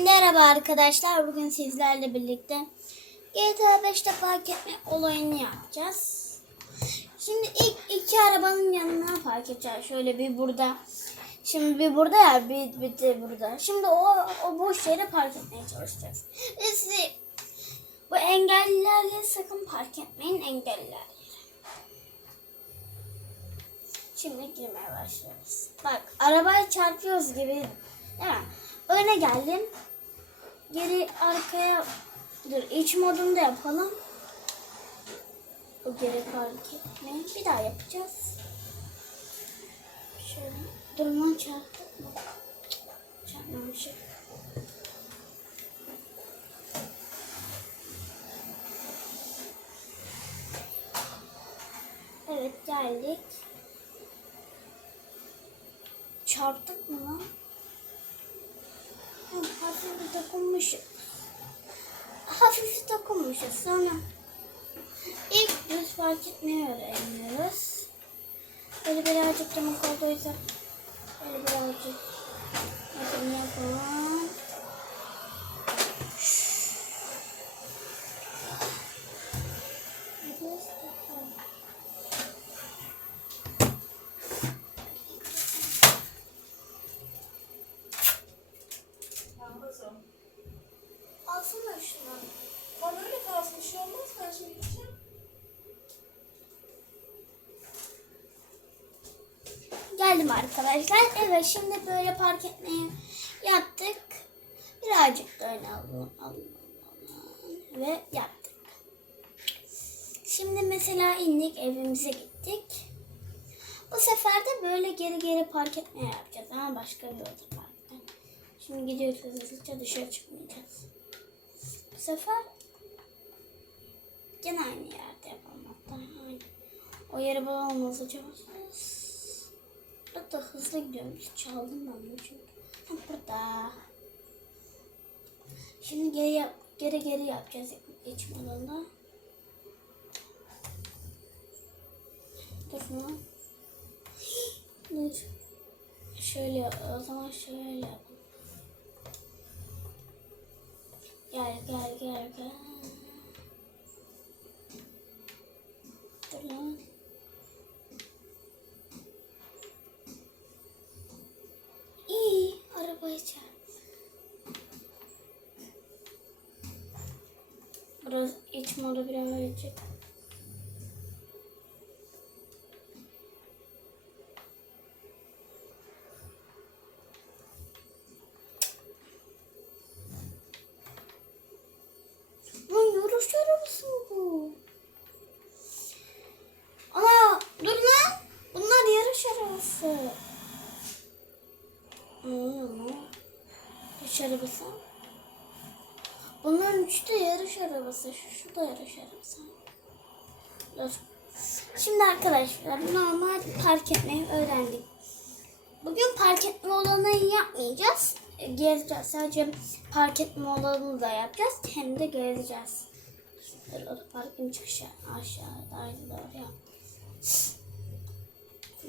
Merhaba arkadaşlar. Bugün sizlerle birlikte GTA 5'te park etme olayını yapacağız. Şimdi ilk iki arabanın yanına park edeceğiz. Şöyle bir burada. Şimdi bir burada ya bir, bir de burada. Şimdi o, o boş yere park etmeye çalışacağız. Ve sizi bu engellilerle sakın park etmeyin engelliler. Şimdi girmeye başlıyoruz. Bak arabaya çarpıyoruz gibi değil mi? Öne geldim. Geri arkaya dur iç modunda yapalım. O geri park etmeyi bir daha yapacağız. Şöyle durma çarptık mı? Çarpmamışım. Evet geldik. Çarptık mı lan? Hafif bir dokunmuşuz. Hafif dokunmuşuz. Sonra ilk düz fark etmeyi öğreniyoruz. Böyle birazcık yamak olduysa böyle birazcık yapın yapın. Alsana şunu. Bana öyle kalsın bir şey olmaz ben şimdi gideceğim. Geldim arkadaşlar. Evet şimdi böyle park etmeyi yaptık. Birazcık öne alalım. Ve yaptık. Şimdi mesela indik evimize gittik. Bu sefer de böyle geri geri park etmeye yapacağız ama başka bir yolda parkta. Şimdi gidiyoruz hızlıca dışarı çıkmayacağız. Bu sefer gene aynı yerde yapalım hatta. Aynı. O yeri bulalım hızlıca. Hatta hızlı gidiyorum. Çaldım ben bunu çünkü. Burada. Şimdi geri, yap- geri geri yapacağız iç modunda. Dur lan. Şöyle o zaman şöyle yapalım. Gel gel gel gel. Dur lan. робити. Раз, и чему добре вивчити. Bunların üçü de yarış arabası. Şu, şu da yarış arabası. Dur. Şimdi arkadaşlar normal park etmeyi öğrendik. Bugün park etme olanı yapmayacağız. E, Gezeceğiz. Sadece park etme olanını da yapacağız. Hem de gezeceğiz. Dur, o da parkın çıkışı aşağıdaydı doğru ya.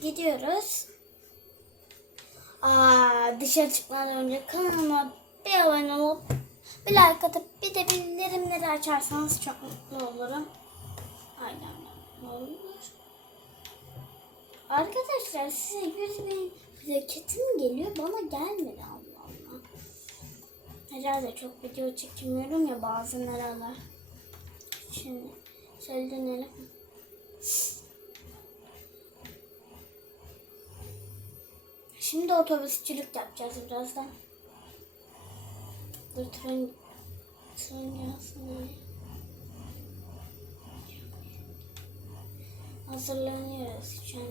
Gidiyoruz. Aa, dışarı çıkmadan önce kanalıma bir abone olup bir like atıp bir de bildirimleri açarsanız çok mutlu olurum. Aynen ne olur. Arkadaşlar size 100 bin plaketim geliyor bana gelmedi Allah Allah. Herhalde çok video çekmiyorum ya bazı aralar. Şimdi şöyle dönelim. Şimdi otobüsçülük yapacağız birazdan. Dur tren, tren gelsin. Hazırlanıyoruz şu an.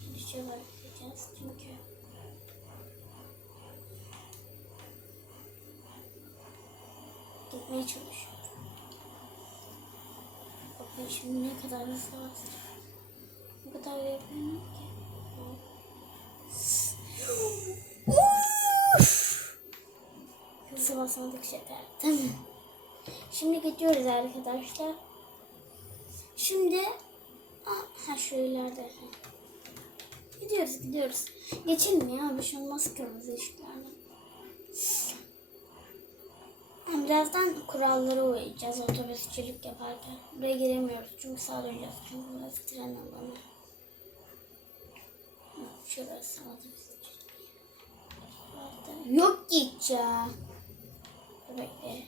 Gidişe bakacağız çünkü. Gitmeye çalışıyorum. Bakın şimdi ne kadar hızlı basacağım. Bu kadar yapıyorum ki. Basmadıkça derdim. Şimdi gidiyoruz arkadaşlar. Şimdi ha şu ileride. Gidiyoruz gidiyoruz. Geçelim ya bir şey olmaz kırmızı ışıklarla. birazdan kurallara uyacağız otobüsçülük yaparken. Buraya giremiyoruz çünkü sağa döneceğiz. Çünkü burası tren alanı. Şurası otobüsçülük. Yok ki ya. Bekle.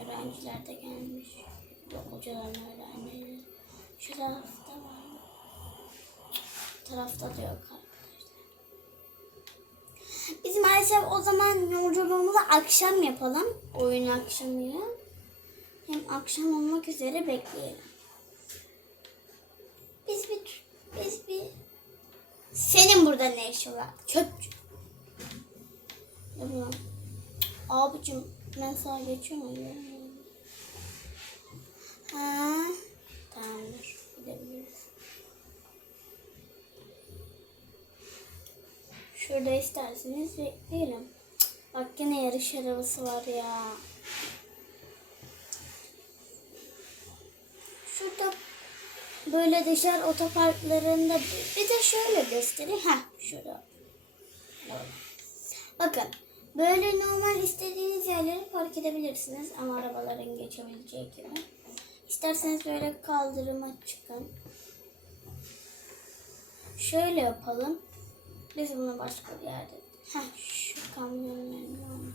Öğrenciler de gelmiş. Hocaların öğrencileri. Şu tarafta var. Bu tarafta da yok arkadaşlar. Biz maalesef o zaman yolculuğumuzu akşam yapalım. Oyun akşamı. Hem akşam olmak üzere bekleyelim. Biz bir biz bir senin burada ne işin var? Çöpçü. Lan? Abicim ben sağa geçiyor? Ha, tamamdır. Gidebiliriz. Şurada isterseniz bekleyelim. Bak yine yarış arabası var ya. Şurada böyle dışarı otoparklarında bir de şöyle göstereyim. Heh şurada. Bakın böyle normal istediğiniz yerleri park edebilirsiniz ama arabaların geçebileceği gibi. İsterseniz böyle kaldırıma çıkın. Şöyle yapalım. Biz bunu başka bir yerde. Heh şu kamyonun önüne.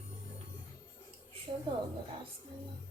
Şöyle olur aslında.